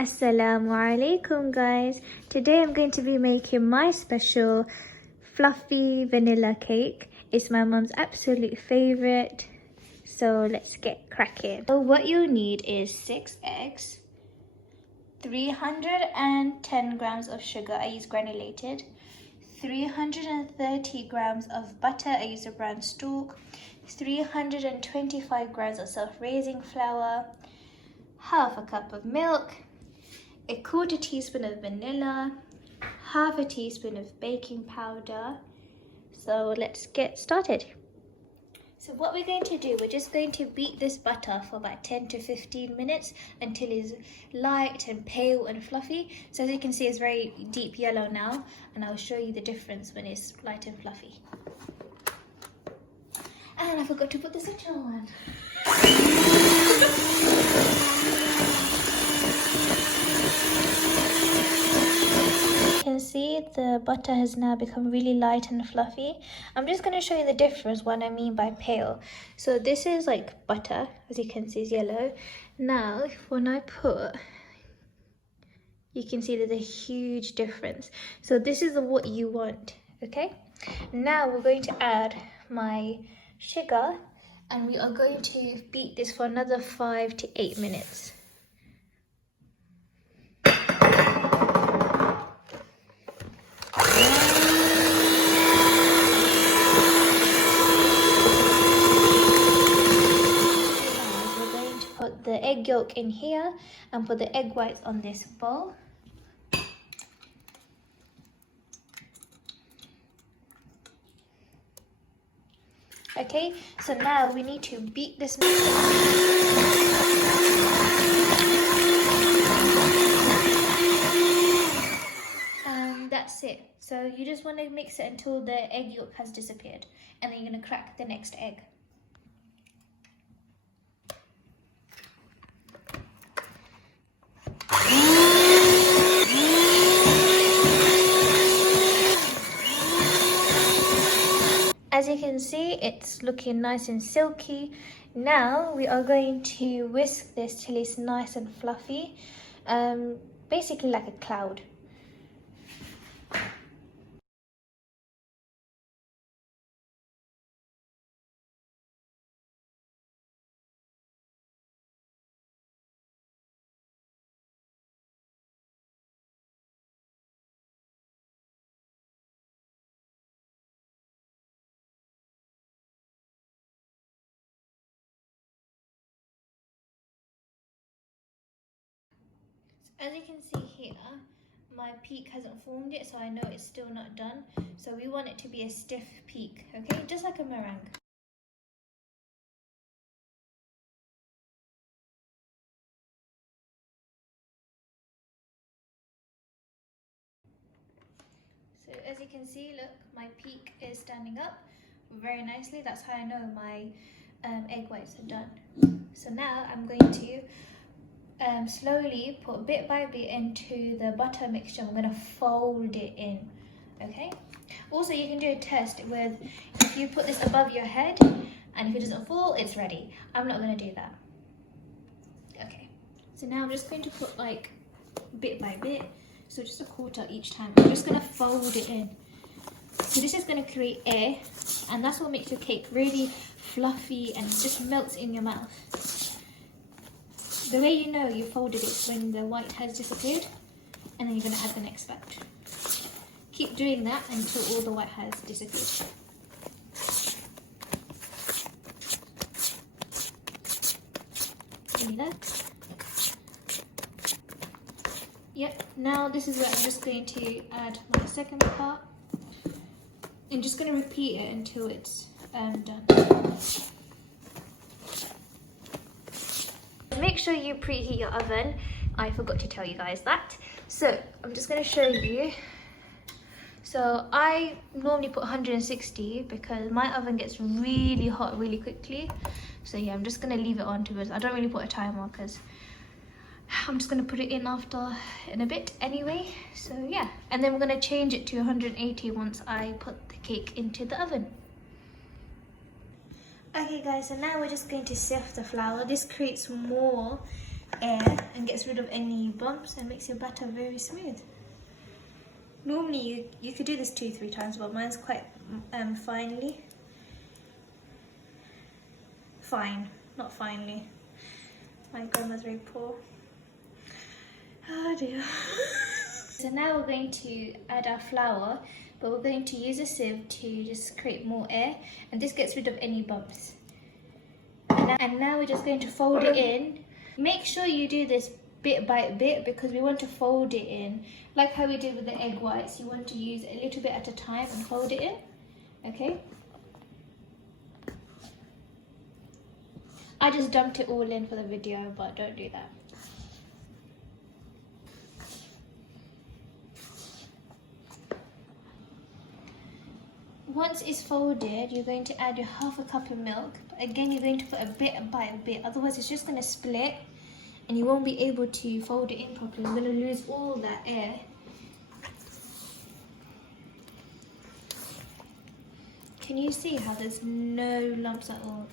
Assalamu alaikum guys. Today I'm going to be making my special fluffy vanilla cake. It's my mum's absolute favorite. So let's get cracking. So what you'll need is 6 eggs, 310 grams of sugar, I use granulated, 330 grams of butter, I use a brown stalk, 325 grams of self-raising flour, half a cup of milk, a quarter teaspoon of vanilla, half a teaspoon of baking powder. So let's get started. So what we're going to do, we're just going to beat this butter for about 10 to 15 minutes until it's light and pale and fluffy. So as you can see, it's very deep yellow now, and I'll show you the difference when it's light and fluffy. And I forgot to put the switch on. You can see the butter has now become really light and fluffy. I'm just going to show you the difference, what I mean by pale. So this is like butter, as you can see is yellow. Now when I put, you can see there's a huge difference. So this is what you want, okay? Now we're going to add my sugar, and we are going to beat this for another 5 to 8 minutes. Put the egg yolk in here and put the egg whites on this bowl. Okay, so now we need to beat this. And that's it. So you just want to mix it until the egg yolk has disappeared, and then you're going to crack the next egg. As you can see, it's looking nice and silky. Now we are going to whisk this till it's nice and fluffy, basically like a cloud. As you can see here, my peak hasn't formed yet, so I know it's still not done. So we want it to be a stiff peak, okay? Just like a meringue. So as you can see, look, my peak is standing up very nicely. That's how I know my egg whites are done. So now I'm going to slowly put bit by bit into the butter mixture. I'm going to fold it in, okay? Also, you can do a test with, if you put this above your head and if it doesn't fall, it's ready. I'm not going to do that. Okay, so now I'm just going to put like bit by bit, so just a quarter each time. I'm just going to fold it in. So this is going to create air, and that's what makes your cake really fluffy and just melts in your mouth. The way you know you folded it when the white has disappeared, and then you're going to add the next batch. Keep doing that until all the white has disappeared. There. Yep, now this is where I'm just going to add my second part. I'm just going to repeat it until it's done. Make sure you preheat your oven. I forgot to tell you guys that. So I'm just going to show you. So I normally put 160 because my oven gets really hot really quickly. So yeah, I'm just going to leave it on, because I don't really put a timer because I'm just going to put it in in a bit anyway. So yeah, and then we're going to change it to 180 once I put the cake into the oven. Okay guys, so now we're just going to sift the flour. This creates more air and gets rid of any bumps and makes your batter very smooth. Normally you could do this 2-3 times, but mine's quite not finely. My grandma's very poor. Oh dear. So now we're going to add our flour, but we're going to use a sieve to just create more air, and this gets rid of any bumps. And now we're just going to fold it in. Make sure you do this bit by bit because we want to fold it in. Like how we did with the egg whites, you want to use a little bit at a time and fold it in, okay? I just dumped it all in for the video, but don't do that. Once it's folded, you're going to add your 1/2 cup of milk. But again, you're going to put a bit by a bit, otherwise it's just going to split and you won't be able to fold it in properly. You're going to lose all that air. Can you see how there's no lumps at all?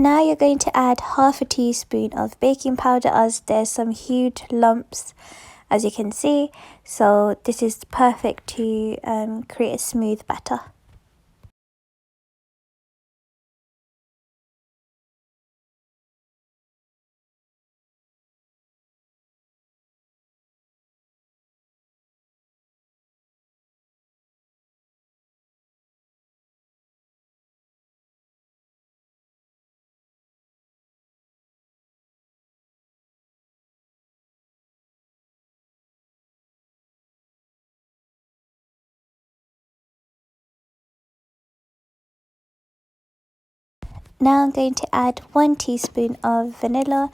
Now you're going to add 1/2 teaspoon of baking powder, as there's some huge lumps as you can see. So this is perfect to create a smooth batter. Now I'm going to add 1 teaspoon of vanilla.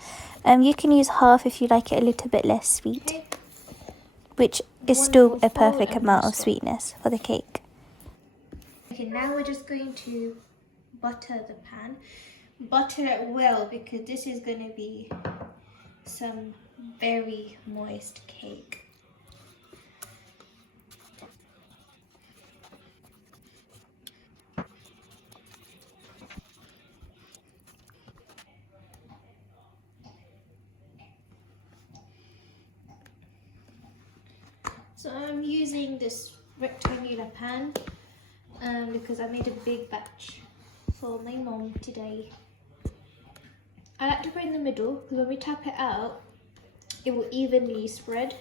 You can use half if you like it a little bit less sweet, which is still a perfect amount of sweetness for the cake. Okay, now we're just going to butter the pan. Butter it well because this is going to be some very moist cake. So I'm using this rectangular pan because I made a big batch for my mom today. I like to put it in the middle because when we tap it out, it will evenly spread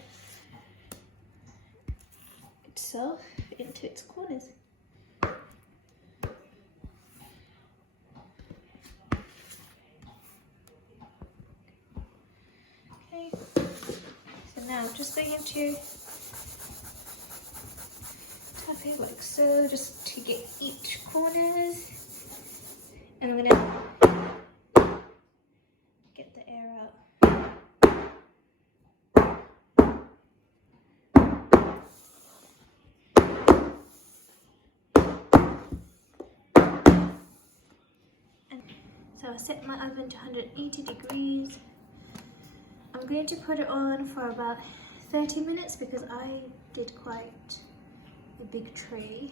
itself into its corners. Okay, so now I'm just going to tap it like so, just to get each corners, and I'm gonna get the air out. And so I set my oven to 180 degrees. I'm going to put it on for about 30 minutes because I did quite a big tray.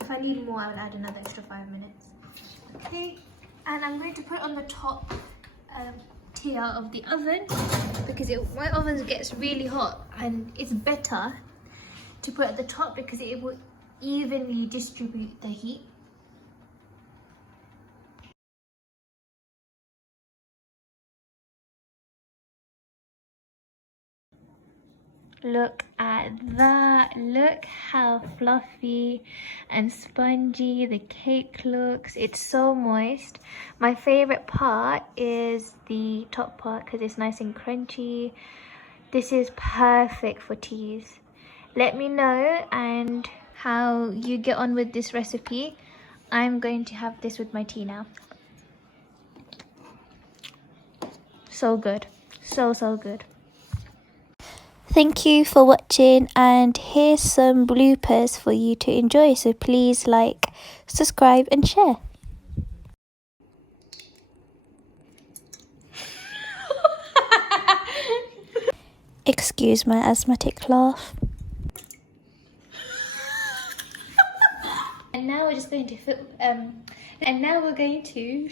If I need more, I would add another extra 5 minutes. Okay, and I'm going to put it on the top tier of the oven because my oven gets really hot, and it's better to put at the top because it will evenly distribute the heat. Look at that, look how fluffy and spongy the cake looks. It's so moist. My favorite part is the top part because it's nice and crunchy. This is perfect for teas. Let me know and how you get on with this recipe. I'm going to have this with my tea now. So good, so good. Thank you for watching, and here's some bloopers for you to enjoy. So please like, subscribe and share. Excuse my asthmatic laugh. And now we're just going to and now we're going to